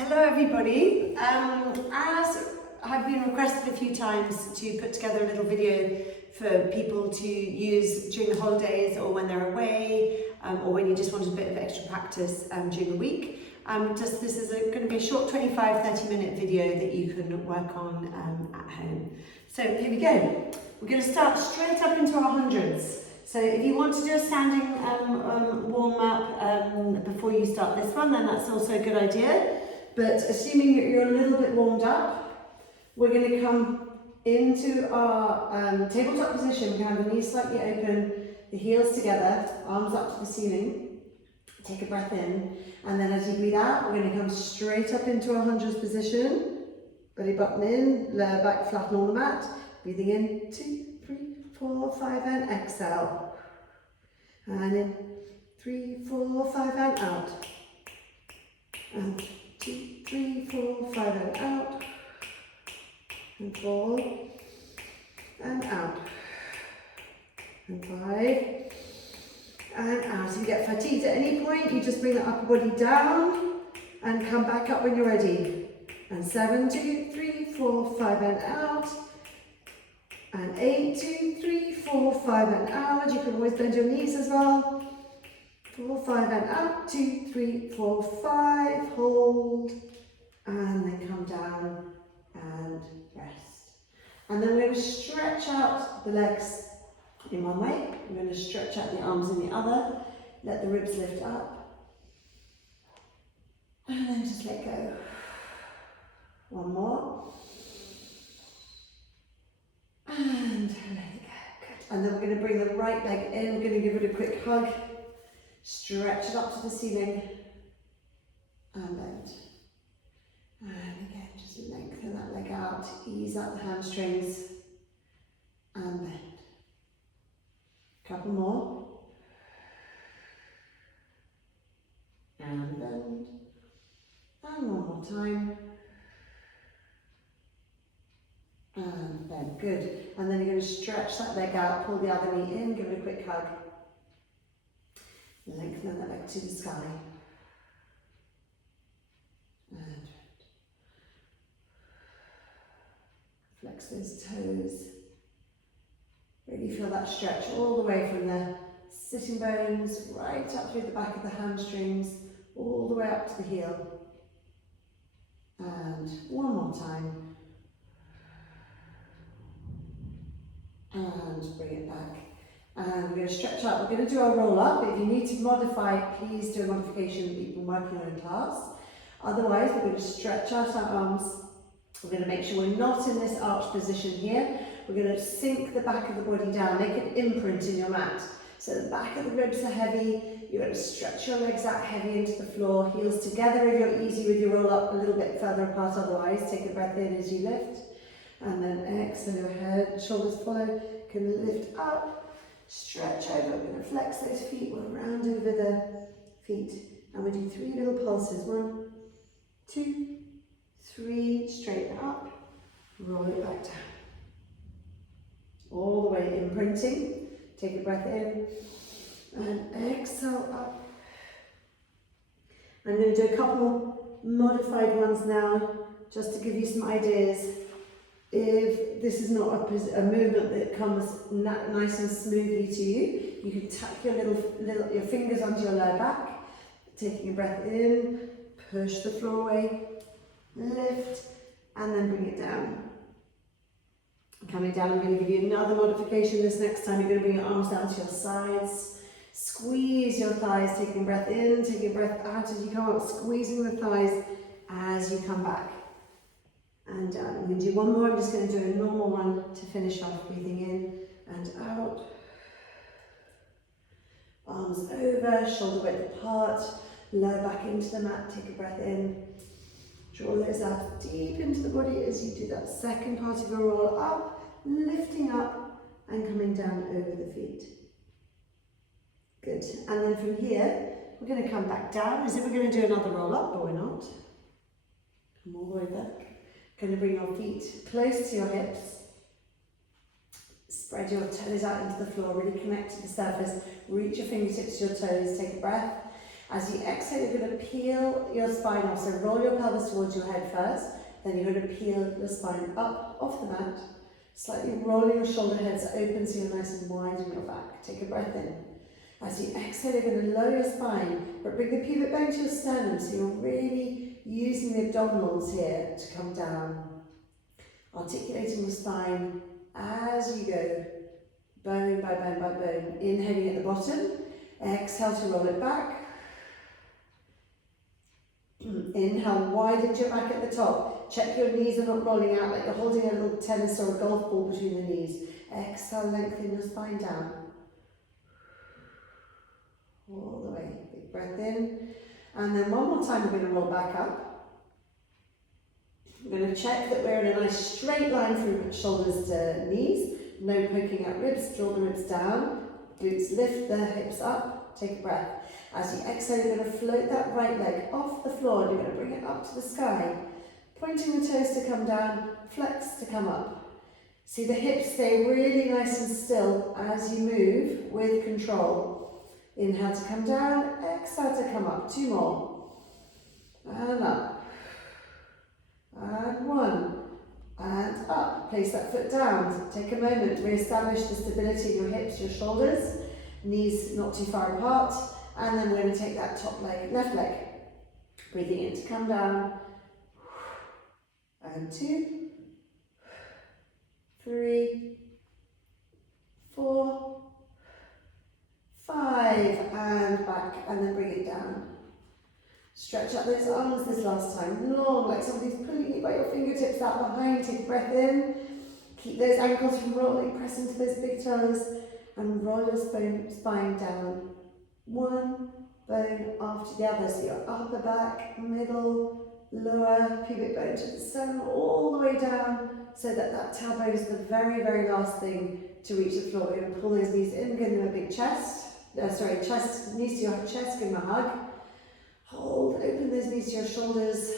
Hello everybody. As I've been requested a few times to put together a little video for people to use during the holidays or when they're away or when you just want a bit of extra practice during the week. This is going to be a short 25-30 minute video that you can work on at home. So here we go. We're going to start straight up into our hundreds. So if you want to do a standing warm up before you start this one, then that's also a good idea. But assuming that you're a little bit warmed up, we're going to come into our tabletop position. We're going to have the knees slightly open, the heels together, arms up to the ceiling. Take a breath in, and then as you breathe out, we're going to come straight up into our hundreds position. Belly button in, lower back flatten on the mat. Breathing in, 2, 3, 4, 5, and exhale. And in, 3, 4, 5, and out. And 2, 3, 4, 5, and out. And 4, and out. And 5, and out. If you get fatigued at any point, you just bring the upper body down and come back up when you're ready. And 7, 2, 3, 4, 5, and out. And 8, 2, 3, 4, 5, and out. You can always bend your knees as well. 4, 5, and out. 2, 3, 4, 5. Hold. And then come down and rest. And then we're going to stretch out the legs in one way. We're going to stretch out the arms in the other. Let the ribs lift up. And then just let go. One more. And let it go. Good. And then we're going to bring the right leg in. We're going to give it a quick hug. Stretch it up to the ceiling. And bend. And again, just lengthen that leg out. Ease out the hamstrings. And bend. Couple more. And bend. And one more time. And bend. Good. And then you're going to stretch that leg out, pull the other knee in, give it a quick hug. Lengthen that leg to the sky. And flex those toes. Really feel that stretch all the way from the sitting bones, right up through the back of the hamstrings, all the way up to the heel. And one more time. And bring it back. And we're going to stretch out. We're going to do our roll up. If you need to modify, please do a modification that you've been working on in class. Otherwise, we're going to stretch out our arms. We're going to make sure we're not in this arch position here. We're going to sink the back of the body down, make an imprint in your mat. So the back of the ribs are heavy. You're going to stretch your legs out heavy into the floor, heels together if you're easy with your roll up, a little bit further apart otherwise. Take a breath in as you lift. And then exhale your head, shoulders follow. Can lift up, stretch over. We're going to flex those feet. We'll round over the feet. And we do 3 little pulses. 1, 2, 3. Straighten up. Roll it back down. All the way imprinting. Take a breath in. And exhale up. I'm going to do a couple modified ones now, just to give you some ideas. If this is not a movement that comes nice and smoothly to you, you can tuck your your fingers onto your lower back, taking a breath in, push the floor away, lift, and then bring it down. Coming down, I'm going to give you another modification this next time. You're going to bring your arms down to your sides, squeeze your thighs, taking a breath in, taking a breath out as you come up, squeezing the thighs as you come back. And I'm going to do one more. I'm just going to do a normal one to finish off. Breathing in and out. Arms over, shoulder width apart. Lower back into the mat. Take a breath in. Draw those out deep into the body as you do that second part of your roll up. Lifting up and coming down over the feet. Good. And then from here, we're going to come back down as if we're going to do another roll up, but we're not. Come all the way back. Going to bring your feet close to your hips. Spread your toes out into the floor, really connect to the surface. Reach your fingertips to your toes, take a breath. As you exhale, you're going to peel your spine off. So roll your pelvis towards your head first, then you're going to peel your spine up off the mat, slightly rolling your shoulder heads open so you're nice and wide in your back. Take a breath in. As you exhale, you're going to lower your spine, but bring the pubic bone to your sternum so you're really using the abdominals here to come down. Articulating your spine as you go, bone by bone by bone. Inhaling at the bottom, exhale to roll it back. Inhale, widen your back at the top. Check your knees are not rolling out like you're holding a little tennis or a golf ball between the knees. Exhale, lengthen your spine down. All the way. Big breath in. And then one more time we're going to roll back up. We're going to check that we're in a nice straight line from shoulders to knees. No poking at ribs. Draw the ribs down. Glutes lift, the hips up. Take a breath. As you exhale, you're going to float that right leg off the floor and you're going to bring it up to the sky. Pointing the toes to come down, flex to come up. See the hips stay really nice and still as you move with control. Inhale to come down, exhale to come up. 2 more. And up. And 1. And up. Place that foot down. Take a moment, re-establish the stability in your hips, your shoulders. Knees not too far apart. And then we're going to take that top leg, left leg. Breathing in to come down. And 2, 3, 4, 5, and back, and then bring it down. Stretch out those arms this last time, long, like somebody's pulling you by your fingertips out behind. Take a breath in. Keep those ankles from rolling, press into those big toes, and roll your spine down. One bone after the other, so your upper back, middle, lower, pubic bone to the sternum, all the way down, so that that tailbone is the very, very last thing to reach the floor. We're going to pull those knees in, give them a big chest, knees to your chest, give them a hug. Hold, open those knees to your shoulders,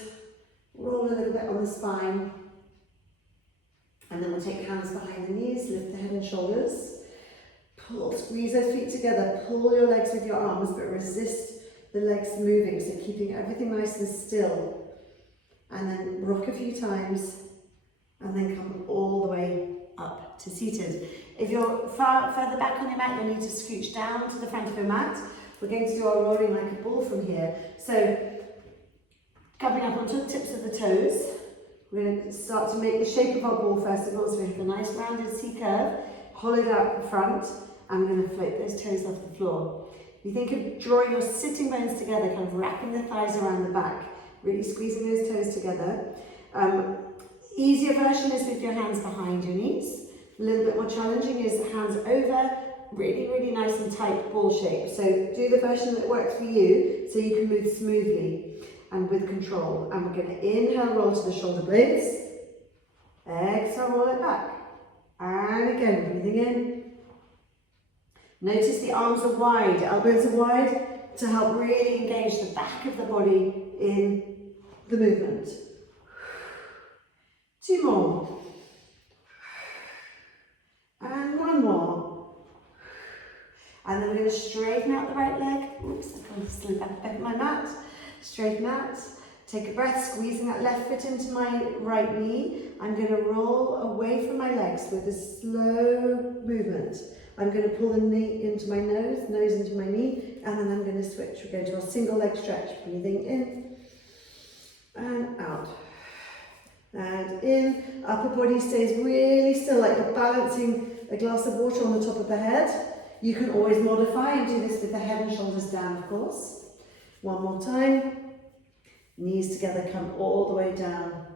roll a little bit on the spine, and then we'll take hands behind the knees, lift the head and shoulders. Pull, squeeze those feet together, pull your legs with your arms, but resist the legs moving, so keeping everything nice and still. And then rock a few times, and then come all the way up to seated. If you're further back on your mat, you'll need to scooch down to the front of your mat. We're going to do our rolling like a ball from here. So, coming up onto the tips of the toes, we're going to start to make the shape of our ball first of all, so we have a nice rounded C curve, hollowed out the front, and we're going to float those toes off the floor. You think of drawing your sitting bones together, kind of wrapping the thighs around the back, really squeezing those toes together. Easier version is with your hands behind your knees. A little bit more challenging is hands over, really, really nice and tight ball shape. So do the version that works for you so you can move smoothly and with control. And we're going to inhale, roll to the shoulder blades. Exhale, roll it back. And again, breathing in. Notice the arms are wide, elbows are wide to help really engage the back of the body in the movement. 2 more. And 1 more. And then we're going to straighten out the right leg. Oops, I'm going to slip back of my mat. Straighten out. Take a breath, squeezing that left foot into my right knee. I'm going to roll away from my legs with a slow movement. I'm going to pull the knee into my nose into my knee, and then I'm going to switch. We're going to our single leg stretch. Breathing in and out. And in, upper body stays really still, like you're balancing a glass of water on the top of the head. You can always modify and do this with the head and shoulders down, of course. 1 more time. Knees together, come all the way down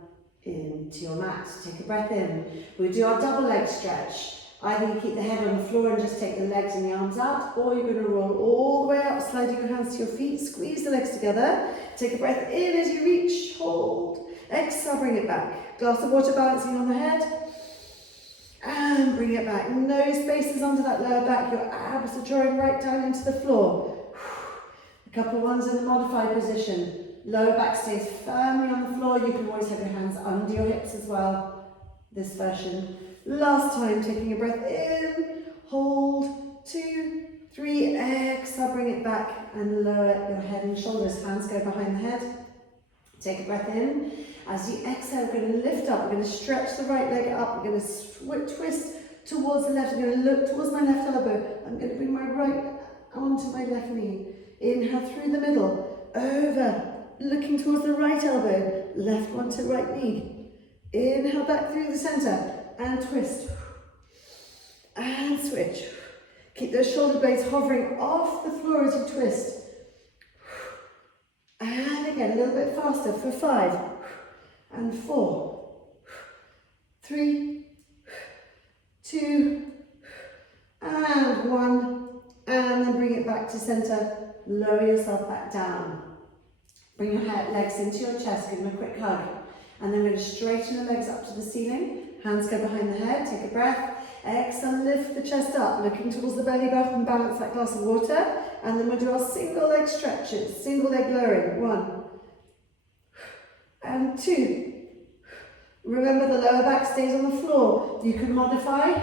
into your mat. Take a breath in. We do our double leg stretch. Either you keep the head on the floor and just take the legs and the arms out, or you're going to roll all the way up, sliding your hands to your feet, squeeze the legs together. Take a breath in as you reach, hold. Exhale, bring it back. Glass of water balancing on the head. And bring it back. No spaces under that lower back. Your abs are drawing right down into the floor. A couple ones in the modified position. Lower back stays firmly on the floor. You can always have your hands under your hips as well. This version. Last time, taking a breath in, hold, 2, 3, exhale, bring it back and lower your head and shoulders. Hands go behind the head. Take a breath in. As you exhale, we're going to lift up. We're going to stretch the right leg up. We're going to twist towards the left. I'm going to look towards my left elbow. I'm going to bring my right onto my left knee. Inhale through the middle, over, looking towards the right elbow, left one to right knee. Inhale back through the center and twist. And switch. Keep those shoulder blades hovering off the floor as you twist. And again, a little bit faster for 5 and 4, 3, 2, and 1. And then bring it back to center. Lower yourself back down. Bring your legs into your chest. Give them a quick hug. And then we're going to straighten the legs up to the ceiling. Hands go behind the head. Take a breath. Exhale, lift the chest up, looking towards the belly button, balance that glass of water. And then we'll do our single leg stretches. Single leg lowering. 1 and 2. Remember, the lower back stays on the floor. You can modify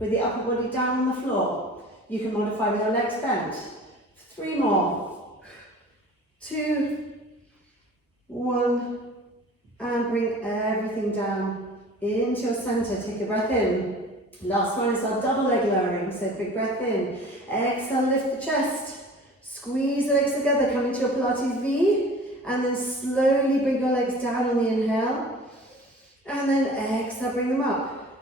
with the upper body down on the floor. You can modify with your legs bent. 3 more. 2, 1, and bring everything down into your center. Take a breath in. Last one is our double leg lowering, so big breath in. Exhale, lift the chest. Squeeze the legs together, come into your Pilates V, and then slowly bring your legs down on the inhale. And then exhale, bring them up.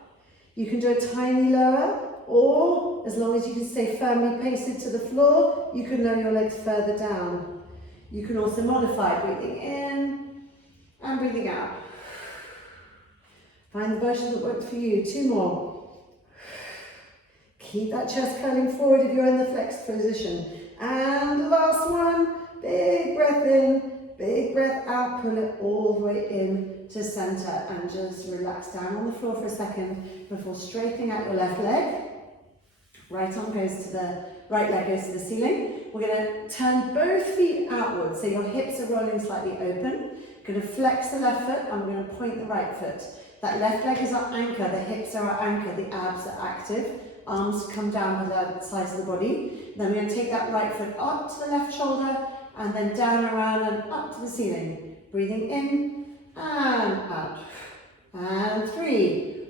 You can do a tiny lower, or as long as you can stay firmly pasted to the floor, you can lower your legs further down. You can also modify, breathing in and breathing out. Find the version that works for you. 2 more. Keep that chest curling forward if you're in the flexed position. And last one, big breath in, big breath out, pull it all the way in to center and just relax down on the floor for a second before straightening out your left leg. Right leg goes to the ceiling. We're going to turn both feet outwards, so your hips are rolling slightly open. Going to flex the left foot and we're going to point the right foot. That left leg is our anchor, the hips are our anchor, the abs are active. Arms come down to the sides of the body. Then we're going to take that right foot up to the left shoulder and then down, around and up to the ceiling. Breathing in and out. And 3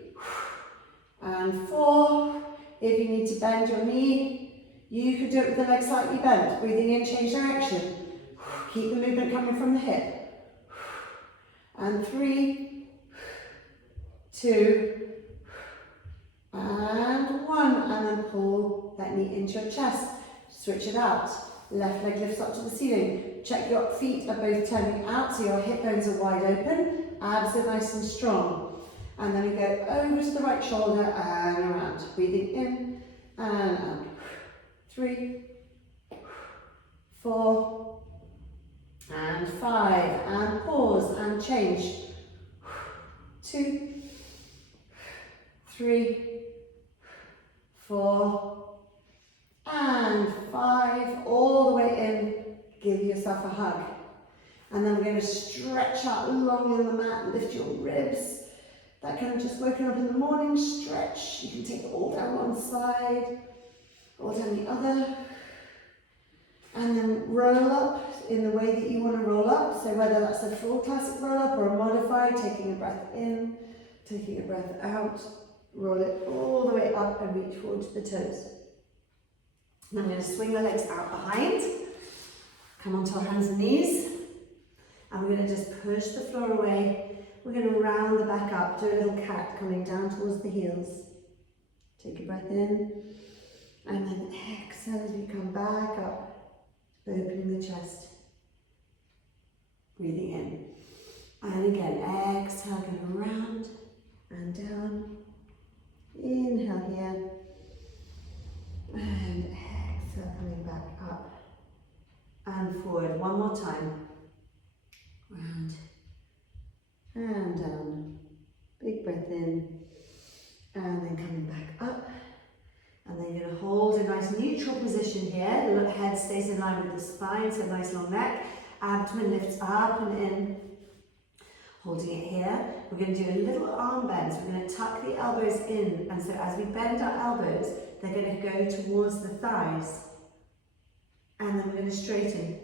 and 4. If you need to bend your knee, you could do it with the leg slightly bent. Breathing in, change direction. Keep the movement coming from the hip. And 3, 2, and 1, and then pull that knee into your chest. Switch it out. Left leg lifts up to the ceiling. Check your feet are both turning out, so your hip bones are wide open. Abs are nice and strong. And then we go over to the right shoulder and around. Breathing in and out. 3, 4, and 5, and pause and change. 2, 3, 4, and 5, all the way in. Give yourself a hug. And then we're going to stretch out long on the mat, lift your ribs. That kind of just woken up in the morning, stretch. You can take it all down one side, all down the other. And then roll up in the way that you want to roll up. So whether that's a full classic roll up or a modified, taking a breath in, taking a breath out. Roll it all the way up and reach forward to the toes. And I'm going to swing the legs out behind. Come onto our hands and knees. And we're going to just push the floor away. We're going to round the back up, do a little cat coming down towards the heels. Take a breath in. And then exhale as we come back up, opening the chest. Breathing in. And again, exhale, going around and down. Inhale here, and exhale, coming back up and forward. One more time. Round and down. Big breath in, and then coming back up. And then you're going to hold a nice neutral position here. The head stays in line with the spine, so nice long neck. Abdomen lifts up and in. Holding it here, we're going to do a little arm bend. So we're going to tuck the elbows in, and so as we bend our elbows, they're going to go towards the thighs. And then we're going to straighten.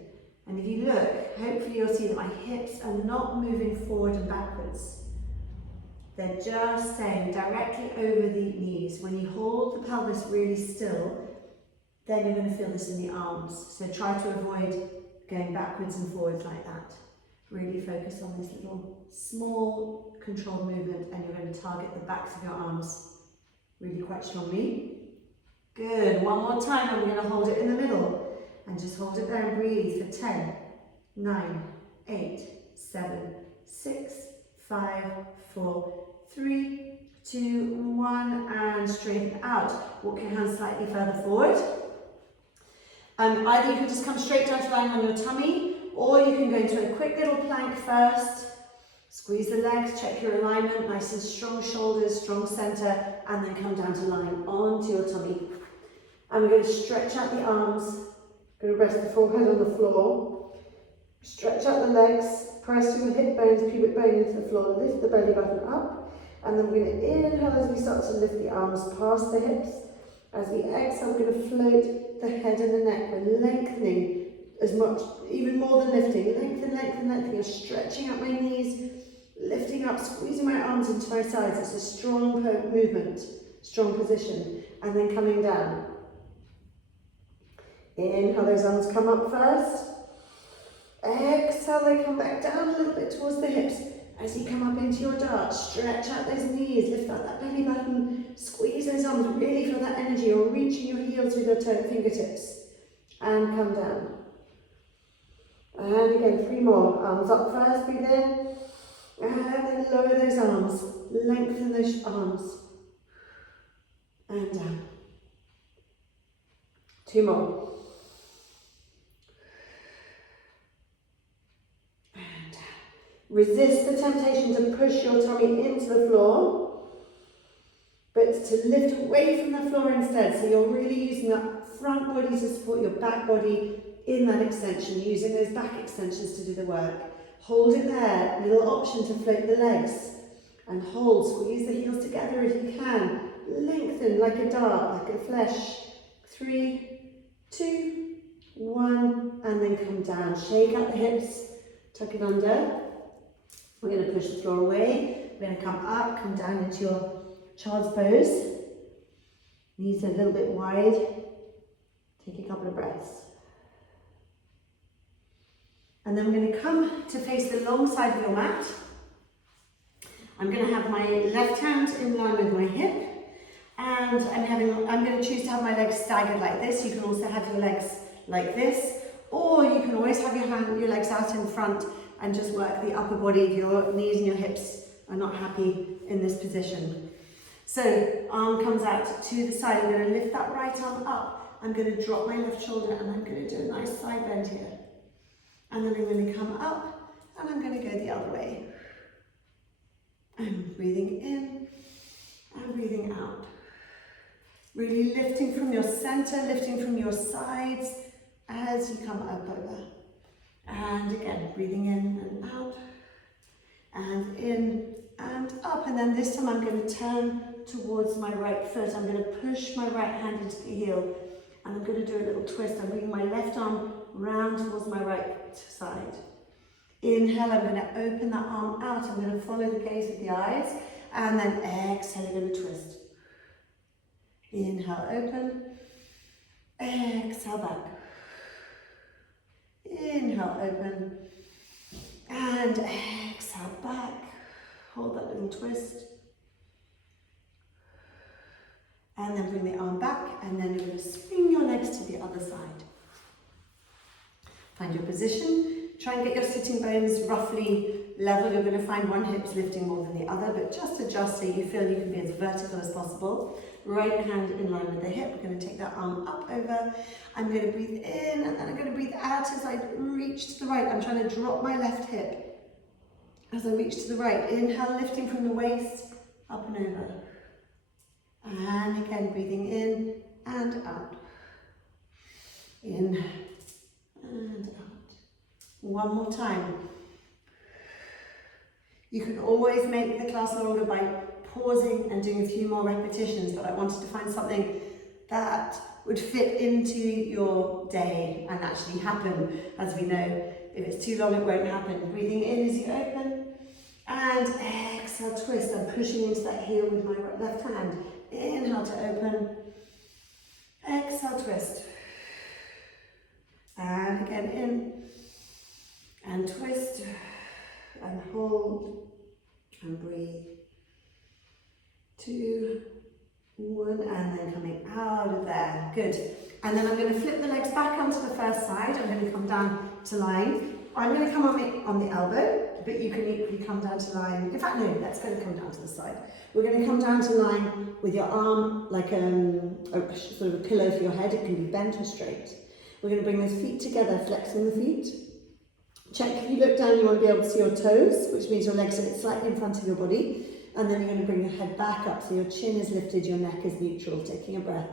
And if you look, hopefully you'll see that my hips are not moving forward and backwards. They're just staying directly over the knees. When you hold the pelvis really still, then you're going to feel this in the arms. So try to avoid going backwards and forwards like that. Really focus on this little small controlled movement, and you're going to target the backs of your arms really quite strongly. Good. One more time, and we're going to hold it in the middle. And just hold it there and breathe for 10, 9, 8, 7, 6, 5, 4, 3, 2, 1, and straighten out. Walk your hands slightly further forward. Either you can just come straight down to lying on your tummy, or you can go into a quick little plank first. Squeeze the legs, check your alignment, nice and strong shoulders, strong center, and then come down to lying onto your tummy. And we're going to stretch out the arms. Going to rest the forehead on the floor. Stretch out the legs, press your hip bones, pubic bone into the floor, lift the belly button up, and then we're going to inhale as we start to lift the arms past the hips. As we exhale, we're going to float the head and the neck. We're lengthening as much, even more than lifting. Lengthen, lengthen, lengthen. You're stretching out my knees, lifting up, squeezing my arms into my sides. It's a strong movement, strong position, and then coming down. Inhale, those arms come up first. Exhale, they come back down a little bit towards the hips. As you come up into your dart, stretch out those knees, lift out that belly button, squeeze those arms, really feel that energy. You're reaching your heels with your fingertips. And come down. And again, 3 more. Arms up first, breathe in. And then lower those arms, lengthen those arms. And down. 2 more. Resist the temptation to push your tummy into the floor, but to lift away from the floor instead. So you're really using that front body to support your back body in that extension, using those back extensions to do the work. Hold it there, little option to float the legs. And hold, squeeze the heels together if you can. Lengthen like a dart, like a flesh. 3, 2, 1, and then come down. Shake out the hips, tuck it under. We're going to push the floor away. We're going to come up, come down into your child's pose. Knees a little bit wide. Take a couple of breaths. And then we're going to come to face the long side of your mat. I'm going to have my left hand in line with my hip. And I'm going to choose to have my legs staggered like this. You can also have your legs like this. Or you can always have your legs out in front and just work the upper body if your knees and your hips are not happy in this position. So arm comes out to the side. I'm going to lift that right arm up. I'm going to drop my left shoulder and I'm going to do a nice side bend here. And then I'm going to come up and I'm going to go the other way. I'm breathing in and breathing out. Really lifting from your center, lifting from your sides as you come up over. And again, breathing in and out, and in and up. And then this time I'm going to turn towards my right foot. I'm going to push my right hand into the heel, and I'm going to do a little twist. I'm bringing my left arm round towards my right side. Inhale, I'm going to open that arm out. I'm going to follow the gaze with the eyes, and then exhale, I'm going to twist. Inhale, open. Exhale, back. Inhale, open, and exhale, back. Hold that little twist. And then bring the arm back, and then you're going to swing your legs to the other side. Find your position. Try and get your sitting bones roughly level. You're going to find one hip's lifting more than the other, but just adjust so you feel you can be as vertical as possible. Right hand in line with the hip. We're going to take that arm up over. I'm going to breathe in, and then I'm going to breathe out as I reach to the right. I'm trying to drop my left hip as I reach to the right. Inhale, lifting from the waist, up and over. And again, breathing in and out. In and out. One more time. You can always make the class longer by pausing and doing a few more repetitions, but I wanted to find something that would fit into your day and actually happen. As we know, if it's too long, it won't happen. Breathing in as you open, and exhale, twist. I'm pushing into that heel with my left hand. Inhale to open, exhale, twist. And again, in, and twist, and hold, and breathe. 2, 1, and then coming out of there. Good. And then I'm going to flip the legs back onto the first side. I'm going to come down to line. I'm going to come on the elbow, but you can equally come down to line. In fact, no, let's go come down to the side. We're going to come down to line with your arm like a sort of a pillow for your head. It can be bent or straight. We're going to bring those feet together, flexing the feet. Check if you look down, you want to be able to see your toes, which means your legs are slightly in front of your body. And then you're going to bring your head back up so your chin is lifted, your neck is neutral, taking a breath.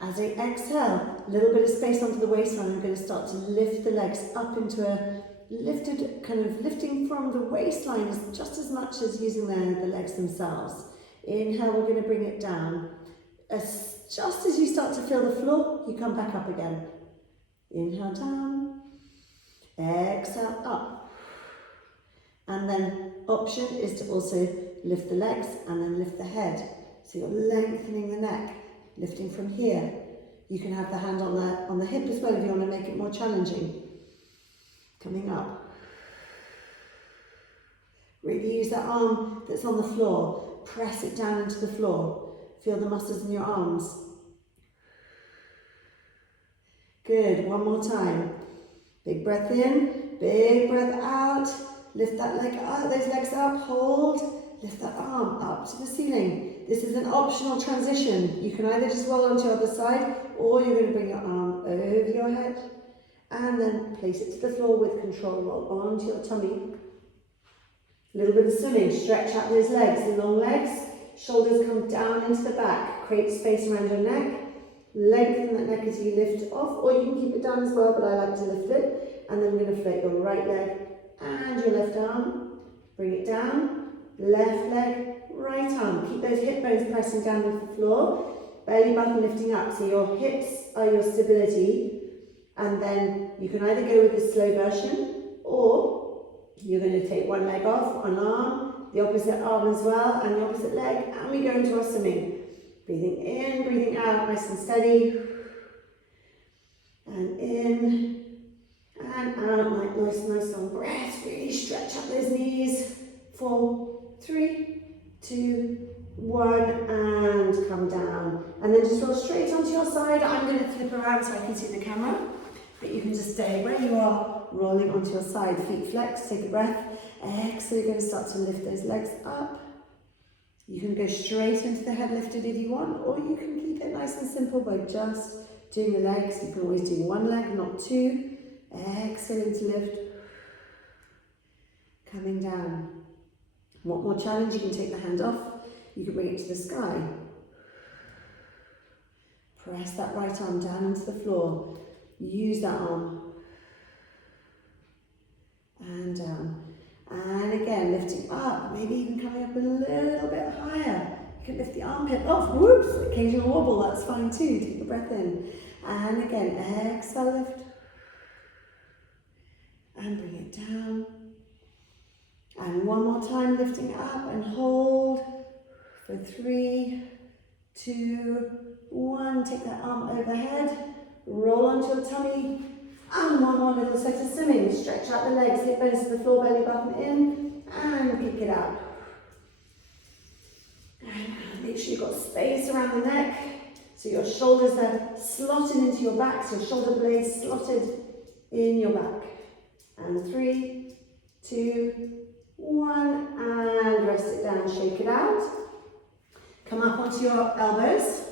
As I exhale, a little bit of space onto the waistline, I'm going to start to lift the legs up into a lifted, kind of lifting from the waistline just as much as using the legs themselves. Inhale, we're going to bring it down. Just as you start to feel the floor, you come back up again. Inhale down, exhale up. And then option is to also lift the legs and then lift the head. So you're lengthening the neck, lifting from here. You can have the hand on the hip as well if you want to make it more challenging. Coming up. Really use that arm that's on the floor. Press it down into the floor. Feel the muscles in your arms. Good, one more time. Big breath in, big breath out. Lift that leg up, those legs up, hold. Lift that arm up to the ceiling. This is an optional transition. You can either just roll onto the other side, or you're going to bring your arm over your head and then place it to the floor with control. Roll onto your tummy. A little bit of swimming. Stretch out those legs, the long legs. Shoulders come down into the back. Create space around your neck. Lengthen that neck as you lift off, or you can keep it down as well, but I like to lift it. And then we're going to float your right leg and your left arm. Bring it down. Left leg, right arm. Keep those hip bones pressing down into the floor. Belly button lifting up. So your hips are your stability. And then you can either go with the slow version, or you're going to take one leg off, one arm, the opposite arm as well, and the opposite leg. And we go into our swimming. Breathing in, breathing out, nice and steady. And in, and out, like nice long breath. Really stretch up those knees. 4, 3, 2, 1, and come down. And then just roll straight onto your side. I'm going to flip around so I can see the camera, but you can just stay where you are, rolling onto your side. Feet flex, take a breath. Exhale, you're going to start to lift those legs up. You can go straight into the head lifted if you want, or you can keep it nice and simple by just doing the legs. You can always do one leg, not two. Exhaling to lift. Coming down. Want more challenge, you can take the hand off. You can bring it to the sky. Press that right arm down into the floor. Use that arm. And down. And again, lifting up, maybe even coming up a little bit higher. You can lift the armpit off. Whoops, occasional wobble, that's fine too. Take a breath in. And again, exhale, lift. And bring it down. And one more time, lifting up and hold for 3, 2, 1. Take that arm overhead. Roll onto your tummy. And one more little set of swimming. Stretch out the legs, hip bones to the floor, belly button in, and kick it out. And make sure you've got space around the neck, so your shoulders are slotted into your back, so shoulder blades slotted in your back. And 3, 2, 1, and rest it down, shake it out. Come up onto your elbows.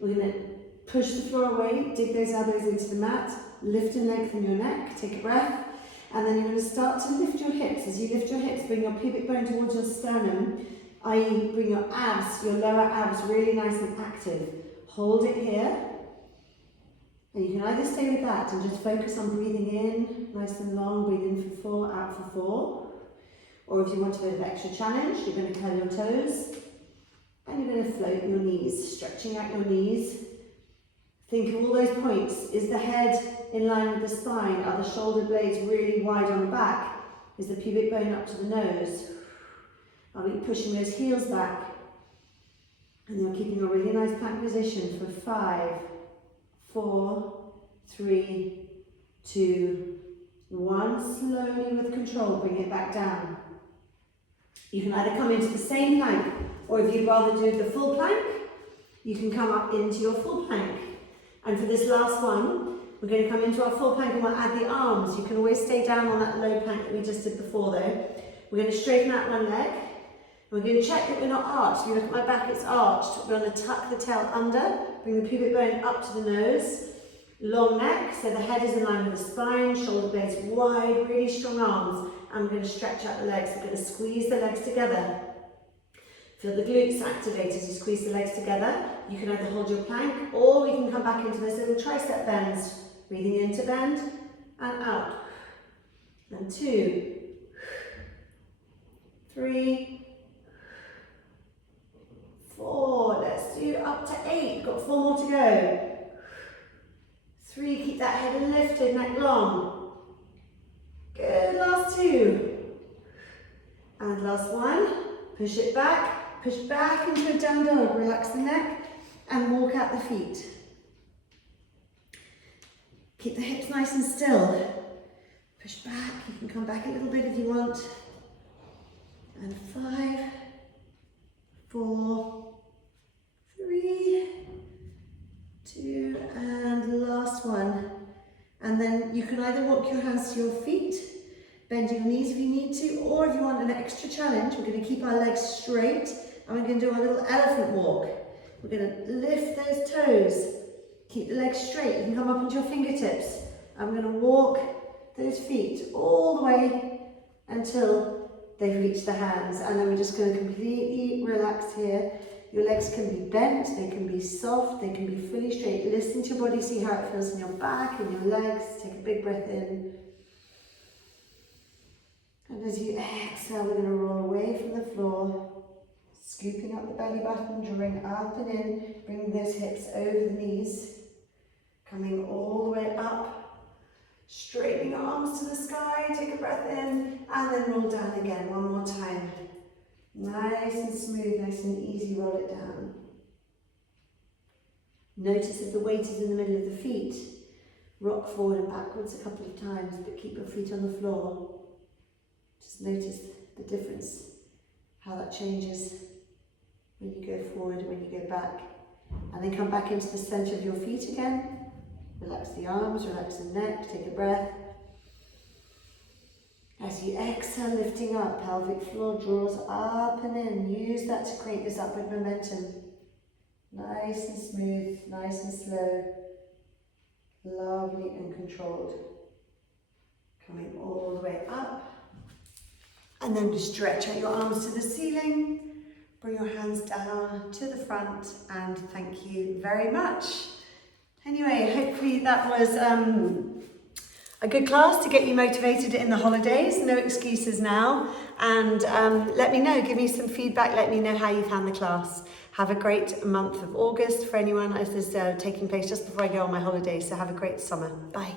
We're going to push the floor away, dig those elbows into the mat, lift and lengthen your neck, take a breath, and then you're going to start to lift your hips. As you lift your hips, bring your pubic bone towards your sternum, i.e. bring your abs, your lower abs really nice and active. Hold it here, and you can either stay with that and just focus on breathing in, nice and long, breathe in for 4, out for 4, or if you want a bit of extra challenge, you're going to curl your toes, and you're going to float your knees, stretching out your knees. Think of all those points. Is the head in line with the spine? Are the shoulder blades really wide on the back? Is the pubic bone up to the nose? Are we pushing those heels back? And you're keeping a really nice plank position for 5, 4, 3, 2, 1. Slowly with control, bring it back down. You can either come into the same plank, or if you'd rather do the full plank, you can come up into your full plank. And for this last one, we're going to come into our full plank and we'll add the arms. You can always stay down on that low plank that we just did before though. We're going to straighten out one leg. And we're going to check that we're not arched. If you look at my back, it's arched. We're going to tuck the tail under, bring the pubic bone up to the nose. Long neck, so the head is in line with the spine, shoulder blades wide, really strong arms. And we're going to stretch out the legs. We're going to squeeze the legs together. Feel the glutes activate as you squeeze the legs together. You can either hold your plank or we can come back into those little tricep bends. Breathing in to bend and out. And 2, 3, 4. Let's do up to 8. We've got 4 more to go. 3, keep that head lifted, neck long. Good, last 2. And last 1. Push it back. Push back into a down dog, relax the neck and walk out the feet. Keep the hips nice and still. Push back, you can come back a little bit if you want. And 5, 4, 3, 2, and last 1. And then you can either walk your hands to your feet, bend your knees if you need to, or if you want an extra challenge, we're going to keep our legs straight. And we're going to do our little elephant walk. We're going to lift those toes. Keep the legs straight. You can come up onto your fingertips. I'm going to walk those feet all the way until they've reached the hands. And then we're just going to completely relax here. Your legs can be bent, they can be soft, they can be fully straight. Listen to your body, see how it feels in your back and your legs. Take a big breath in. And as you exhale, we're going to roll away from the floor. Scooping up the belly button, drawing up and in, bringing those hips over the knees, coming all the way up, straightening your arms to the sky, take a breath in, and then roll down again, one more time. Nice and smooth, nice and easy, roll it down. Notice if the weight is in the middle of the feet. Rock forward and backwards a couple of times, but keep your feet on the floor. Just notice the difference, how that changes when you go forward, when you go back. And then come back into the center of your feet again. Relax the arms, relax the neck, take a breath. As you exhale, lifting up, pelvic floor draws up and in. Use that to create this upward momentum. Nice and smooth, nice and slow. Lovely and controlled. Coming all the way up. And then just stretch out your arms to the ceiling. Bring your hands down to the front and thank you very much. Anyway, hopefully that was a good class to get you motivated in the holidays. No excuses now. And let me know, give me some feedback, let me know how you found the class. Have a great month of August for anyone as this is taking place just before I go on my holidays. So have a great summer. Bye.